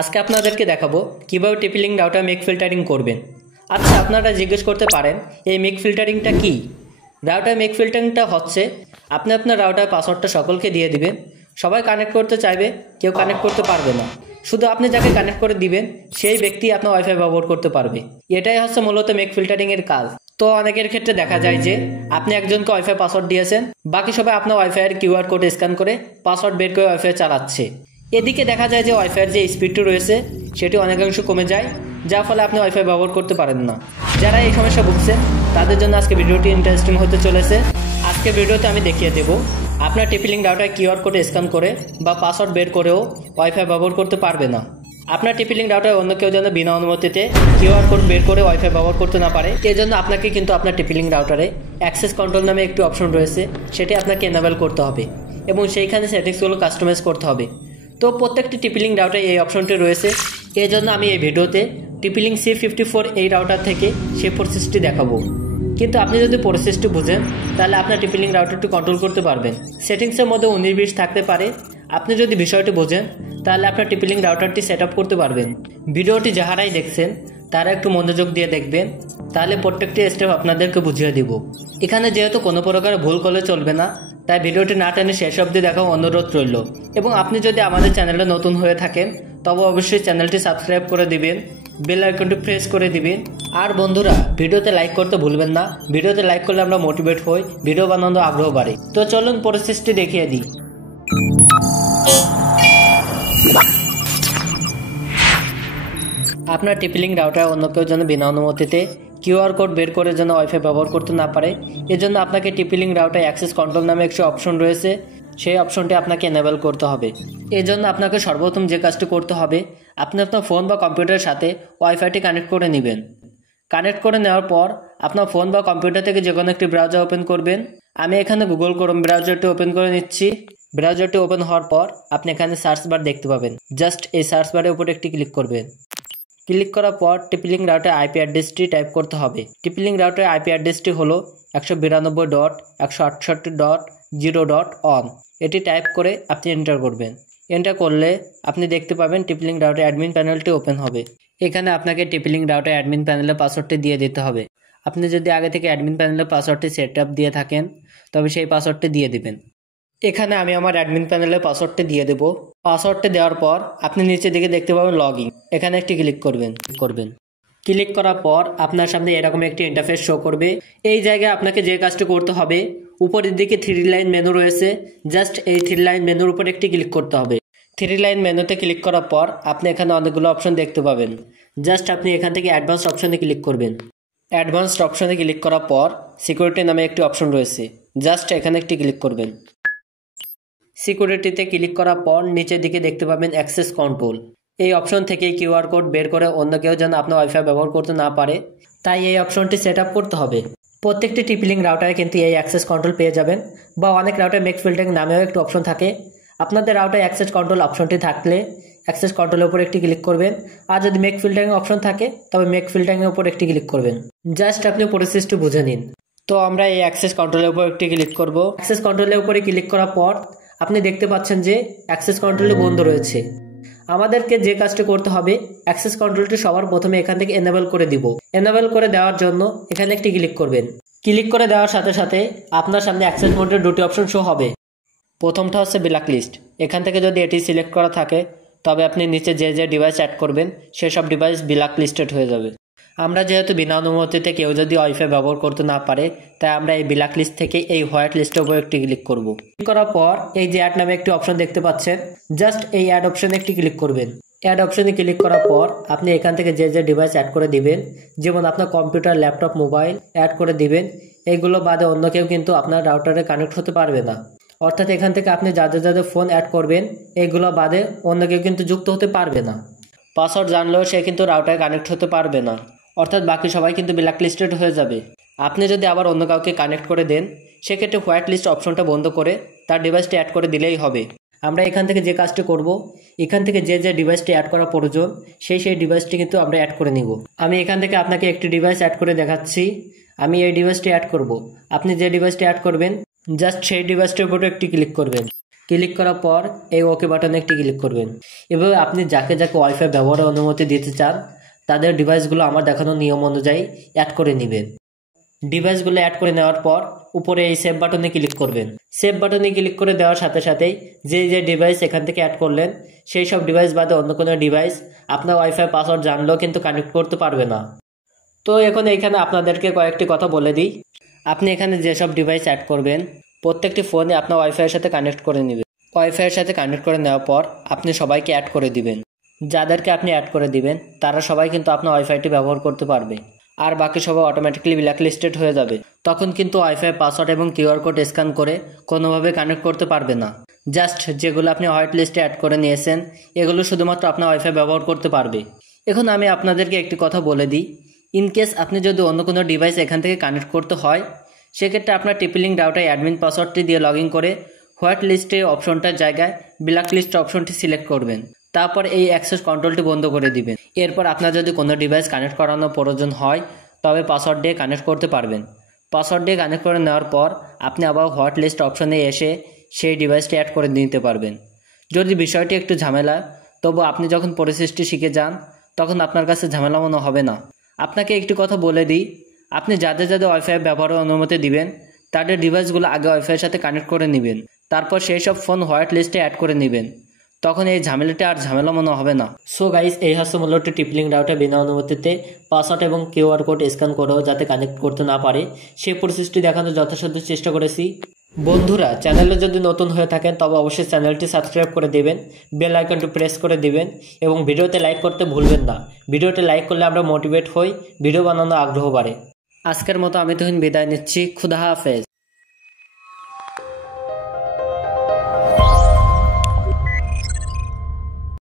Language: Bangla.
আজকে আপনাদেরকে দেখাবো কিভাবে টিপি লিঙ্ক রাউটার মেক ফিল্টারিং করবেন। আচ্ছা, আপনারা জিজ্ঞেস করতে পারেন এই মেক ফিল্টারিংটা কি। রাউটার মেক ফিল্টারিংটা হচ্ছে আপনি আপনার রাউটার পাসওয়ার্ডটা সকলকে দিয়ে দিবেন। সবাই কানেক্ট করতে চাইবে, কেউ কানেক্ট করতে পারবে না। শুধু আপনি যাকে কানেক্ট করে দিবেন সেই ব্যক্তি আপনার ওয়াইফাই ব্যবহার করতে পারবে। এটাই হচ্ছে মূলত মেক ফিল্টারিং এর কাজ। তো অনেকের ক্ষেত্রে দেখা যায় যে আপনি একজনকে ওয়াইফাই পাসওয়ার্ড দিয়েছেন, বাকি সবাই আপনার ওয়াইফাইয়ের কিউআর কোড স্ক্যান করে পাসওয়ার্ড বের করে ওয়াইফাই চালাচ্ছে। এদিকে দেখা যায় যে ওয়াইফাইয়ের যে স্পিডটি রয়েছে সেটি অনেকাংশ কমে যায়, যার ফলে আপনি ওয়াইফাই ব্যবহার করতে পারেন না। যারা এই সমস্যা ভুগছেন তাদের জন্য আজকে ভিডিওটি ইন্টারেস্টিং হতে চলেছে। আজকে ভিডিওতে আমি দেখিয়ে দেব আপনার টিপি link router QR code scan করে বা পাসওয়ার্ড বের করেও ওয়াইফাই ব্যবহার করতে পারবে না। আপনার টিপি লিঙ্ক রাউটার অন্য কেউ যেন বিনা অনুমতিতে কিউআর কোড বের করে ওয়াইফাই ব্যবহার করতে না পারে, এই জন্য আপনাকে কিন্তু আপনার টিপি লিঙ্ক রাউটারে অ্যাক্সেস কন্ট্রোল নামে একটি অপশন রয়েছে, সেটি আপনাকে এনেবল করতে হবে এবং সেইখানে সেটিংসগুলো কাস্টমাইজ করতে হবে। তো প্রত্যেকটি টিপি লিঙ্ক রাউটারে এই অপশনটি রয়েছে। এই জন্য আমি এই ভিডিওতে টিপি লিঙ্ক C54 এই রাউটার থেকে সেই প্রসেসটি দেখাবো। কিন্তু আপনি যদি প্রসেসটি বুঝেন তাহলে আপনার টিপি লিঙ্ক রাউটারটি কন্ট্রোল করতে পারবেন। সেটিংসের মধ্যে 19-20 থাকতে পারে, আপনি যদি বিষয়টি বোঝেন তাহলে আপনার টিপি লিঙ্ক রাউটারটি সেট আপ করতে পারবেন। ভিডিওটি যাহারাই দেখছেন তারা একটু মনোযোগ দিয়ে দেখবেন, তাহলে প্রত্যেকটি স্টেপ আপনাদেরকে বুঝিয়ে দিব। এখানে যেহেতু কোনো প্রকার ভুল করলে চলবে না, তাই ভিডিওটি না টেনে শেষ অবধি দেখাও অনুরোধ রইল। এবং আপনি যদি আমাদের চ্যানেলে নতুন হয়ে থাকেন তবে অবশ্যই চ্যানেলটি সাবস্ক্রাইব করে দিবেন, বেল আইকনটি প্রেস করে দিবেন। আর বন্ধুরা, ভিডিওতে লাইক করতে ভুলবেন না। ভিডিওতে লাইক করলে আমরা মোটিভেট হই, ভিডিও বানানোর আগ্রহ বাড়ে। তো চলুন প্রসেসটি দেখিয়ে দিই। আপনার টিপি লিঙ্ক রাউটার অন্য কেউ যেন বিনা অনুমতিতে কিউআর কোড বের করে যেন ওয়াইফাই ব্যবহার করতে না পারে, এজন্য আপনাকে টিপি লিঙ্ক রাউটার অ্যাক্সেস কন্ট্রোল নামে একটি অপশন রয়েছে, সেই অপশনটি আপনাকে এনেবল করতে হবে। এজন্য আপনাকে সর্বপ্রথম যে কাজটি করতে হবে, আপনি আপনার ফোন বা কম্পিউটারের সাথে ওয়াইফাইটি কানেক্ট করে নেবেন। কানেক্ট করে নেওয়ার পর আপনার ফোন বা কম্পিউটার থেকে যে কোনো একটি ব্রাউজার ওপেন করবেন। আমি এখানে গুগল ক্রোম ব্রাউজারটি ওপেন করে নিচ্ছি। ব্রাউজারটি ওপেন হওয়ার পর আপনি এখানে সার্চ বার দেখতে পাবেন। জাস্ট এই সার্চ বারের উপর একটি ক্লিক করবেন। ক্লিক করার পর টিপি লিঙ্ক রাউটার আইপি অ্যাড্রেসটি টাইপ করতে হবে। টিপি লিঙ্ক রাউটার আইপি অ্যাড্রেসটি হলো 192.168.0.1। এটি টাইপ করে আপনি এন্টার করবেন। এন্টার করলে আপনি দেখতে পাবেন টিপি লিঙ্ক রাউটার অ্যাডমিন প্যানেলটি ওপেন হবে। এখানে আপনাকে টিপি লিঙ্ক রাউটার অ্যাডমিন প্যানেলের পাসওয়ার্ডটি দিয়ে দিতে হবে। আপনি যদি আগে থেকে অ্যাডমিন প্যানেলের পাসওয়ার্ডটি সেট আপ দিয়ে থাকেন তবে সেই পাসওয়ার্ডটি দিয়ে দিবেন। এখানে আমি আমার অ্যাডমিন প্যানেলের পাসওয়ার্ডটি দিয়ে দেব। পাসওয়ার্ডটি দেওয়ার পর আপনি নিচের দিকে দেখতে পাবেন লগইন, এখানে একটি ক্লিক করবেন। ক্লিক করার পর আপনার সামনে এরকম একটি ইন্টারফেস শো করবে। এই জায়গায় আপনাকে যে কাজটি করতে হবে, উপরের দিকে 3 লাইন মেনু রয়েছে, জাস্ট এই 3 লাইন মেনুর উপর একটি ক্লিক করতে হবে। 3 লাইন মেনুতে ক্লিক করার পর আপনি এখানে অনেকগুলো অপশন দেখতে পাবেন। জাস্ট আপনি এখান থেকে অ্যাডভান্সড অপশনে ক্লিক করবেন। অ্যাডভান্সড অপশনে ক্লিক করার পর সিকিউরিটি নামে একটি অপশন রয়েছে, জাস্ট এখানে একটি ক্লিক করবেন। সিকিউরিটিতে ক্লিক করার পর নিচের দিকে দেখতে পাবেন অ্যাক্সেস কন্ট্রোল। এই অপশন থেকে কিউআর কোড বের করে অন্য কেউ যেন আপনার ওয়াইফাই ব্যবহার করতে না পারে, তাই এই অপশনটি সেট আপ করতে হবে। প্রত্যেকটি টিপি লিঙ্ক রাউটারে কিন্তু এই অ্যাক্সেস কন্ট্রোল পেয়ে যাবেন, বা অনেক রাউটার মেক ফিল্টারিং নামেও একটি অপশন থাকে। আপনাদের রাউটার অ্যাক্সেস কন্ট্রোল অপশনটি থাকলে অ্যাক্সেস কন্ট্রোলের উপর একটি ক্লিক করবেন, আর যদি মেক ফিল্টারিং অপশন থাকে তবে মেক ফিল্টারিংয়ের উপর একটি ক্লিক করবেন। জাস্ট আপনি প্রসেসটি বুঝে নিন। তো আমরা এই অ্যাক্সেস কন্ট্রোলের উপর একটি ক্লিক করব। অ্যাক্সেস কন্ট্রোলের উপরে ক্লিক করার পর আপনি দেখতে পাচ্ছেন যে অ্যাক্সেস কন্ট্রোলটি বন্ধ রয়েছে। আমাদেরকে যে কাজটি করতে হবে, অ্যাক্সেস কন্ট্রোলটি সবার প্রথমে এখান থেকে এনেবল করে দিব। এনেবল করে দেওয়ার জন্য এখানে একটি ক্লিক করবেন। ক্লিক করে দেওয়ার সাথে সাথে আপনার সামনে অ্যাক্সেস মোডের দুটি অপশন শো হবে। প্রথমটা হচ্ছে ব্ল্যাক লিস্ট। এখান থেকে যদি এটি সিলেক্ট করা থাকে তবে আপনি নিচে যে যে ডিভাইস অ্যাড করবেন সেসব ডিভাইস ব্ল্যাক লিস্টেড হয়ে যাবে। আমরা যেহেতু বিনা অনুমতিতে কেউ যদি ওয়াইফাই ব্যবহার করতে না পারে, তাই আমরা এই ব্ল্যাক লিস্ট থেকে এই হোয়াইট লিস্টের উপর একটি ক্লিক করব। ক্লিক করার পর এই যে অ্যাড নামে একটি অপশন দেখতে পাচ্ছেন, জাস্ট এই অ্যাড অপশনে একটি ক্লিক করবেন। অ্যাড অপশনে ক্লিক করার পর আপনি এখান থেকে যে যে ডিভাইস অ্যাড করে দিবেন, যেমন আপনার কম্পিউটার, ল্যাপটপ, মোবাইল অ্যাড করে দিবেন। এইগুলো বাদে অন্য কেউ কিন্তু আপনার রাউটারে কানেক্ট হতে পারবে না। অর্থাৎ এখান থেকে আপনি যাদের ফোন অ্যাড করবেন এইগুলো বাদে অন্য কেউ কিন্তু যুক্ত হতে পারবে না। পাসওয়ার্ড জানলেও সে কিন্তু রাউটারে কানেক্ট হতে পারবে না, অর্থাৎ বাকি সবাই কিন্তু ব্ল্যাক লিস্টেড হয়ে যাবে। আপনি যদি আবার অন্য কাউকে কানেক্ট করে দেন সেক্ষেত্রে হোয়াইট লিস্ট অপশনটা বন্ধ করে তার ডিভাইসটি অ্যাড করে দিলেই হবে। আমরা এখান থেকে যে কাজটি করব, এখান থেকে যে যে ডিভাইসটি অ্যাড করা প্রয়োজন সেই ডিভাইসটি কিন্তু আমরা অ্যাড করে নিব। আমি এখান থেকে আপনাকে একটি ডিভাইস অ্যাড করে দেখাচ্ছি। আমি এই ডিভাইসটি অ্যাড করব। আপনি যে ডিভাইসটি অ্যাড করবেন জাস্ট সেই ডিভাইসটির উপরে একটি ক্লিক করবেন। ক্লিক করার পর এই ওকে বাটনে একটি ক্লিক করবেন। এভাবে আপনি যাকে যাকে ওয়াইফাই ব্যবহারের অনুমতি দিতে চান তাদের ডিভাইসগুলো আমার দেখানো নিয়ম অনুযায়ী অ্যাড করে নেবেন। ডিভাইসগুলো অ্যাড করে নেওয়ার পর উপরে এই সেভ বাটনে ক্লিক করবেন। সেভ বাটনে ক্লিক করে দেওয়ার সাথে সাথেই যে যে ডিভাইস এখান থেকে অ্যাড করলেন সেই সব ডিভাইস বাদে অন্য কোনো ডিভাইস আপনার ওয়াইফাই পাসওয়ার্ড জানলেও কিন্তু কানেক্ট করতে পারবে না। তো এখন এইখানে আপনাদেরকে কয়েকটি কথা বলে দিই। আপনি এখানে যেসব ডিভাইস অ্যাড করবেন প্রত্যেকটি ফোনে আপনার ওয়াইফাইয়ের সাথে কানেক্ট করে নেবেন। ওয়াইফাইয়ের সাথে কানেক্ট করে নেওয়ার পর আপনি সবাইকে অ্যাড করে দিবেন। যাদেরকে আপনি অ্যাড করে দিবেন তারা সবাই কিন্তু আপনার ওয়াইফাইটি ব্যবহার করতে পারবে, আর বাকি সবাই অটোমেটিক্যালি ব্ল্যাক লিস্টেড হয়ে যাবে। তখন কিন্তু ওয়াইফাই পাসওয়ার্ড এবং কিউআর কোড স্ক্যান করে কোনোভাবে কানেক্ট করতে পারবে না। জাস্ট যেগুলো আপনি হোয়াইট লিস্টে অ্যাড করে নিয়েছেন এগুলো শুধুমাত্র আপনার ওয়াইফাই ব্যবহার করতে পারবে। এখন আমি আপনাদেরকে একটি কথা বলে দিই, ইনকেস আপনি যদি অন্য কোনো ডিভাইস এখান থেকে কানেক্ট করতে হয় সেক্ষেত্রে আপনার টিপি-লিঙ্ক রাউটার অ্যাডমিন পাসওয়ার্ডটি দিয়ে লগ ইন করে হোয়াইট লিস্টে অপশনটার জায়গায় ব্ল্যাক লিস্ট অপশনটি সিলেক্ট করবেন। তারপর এই অ্যাক্সেস কন্ট্রোলটি বন্ধ করে দিবেন। এরপর আপনার যদি কোনো ডিভাইস কানেক্ট করানোর প্রয়োজন হয় তবে পাসওয়ার্ড দিয়ে কানেক্ট করতে পারবেন। পাসওয়ার্ড দিয়ে কানেক্ট করে নেওয়ার পর আপনি আবার হোয়াইট লিস্ট অপশনে এসে সেই ডিভাইসটি অ্যাড করে নিতে পারবেন। যদি বিষয়টি একটু ঝামেলা, তবু আপনি যখন প্রসেসটি শিখে যান তখন আপনার কাছে ঝামেলা মনে হবে না। আপনাকে একটি কথা বলে দিই, আপনি যাদের যাদের ওয়াইফাই ব্যবহারের অনুমতি দিবেন তাদের ডিভাইসগুলো আগে ওয়াইফাইয়ের সাথে কানেক্ট করে নেবেন, তারপর সেই সব ফোন হোয়াইট লিস্টে অ্যাড করে নেবেন। তখন এই ঝামেলাটা আর ঝামেলা মনে হবে না। সো গাইস, এই হচ্ছে মূলত টিপি-লিঙ্ক রাউটার বিনা অনুমতিতে পাসওয়ার্ড এবং কিউআর কোড স্ক্যান করেও যাতে কানেক্ট করতে না পারে সেই প্রসেসটি দেখানোর যথাসাধ্য চেষ্টা করেছি। বন্ধুরা, চ্যানেলে যদি নতুন হয়ে থাকেন তবে অবশ্যই চ্যানেলটি সাবস্ক্রাইব করে দেবেন, বেল আইকনটি প্রেস করে দিবেন এবং ভিডিওতে লাইক করতে ভুলবেন না। ভিডিওতে লাইক করলে আমরা মোটিভেট হই, ভিডিও বানানোর আগ্রহ বাড়ে। আজকের মতো আমি তুহিন বিদায় নিচ্ছি। খুদা হাফেজ।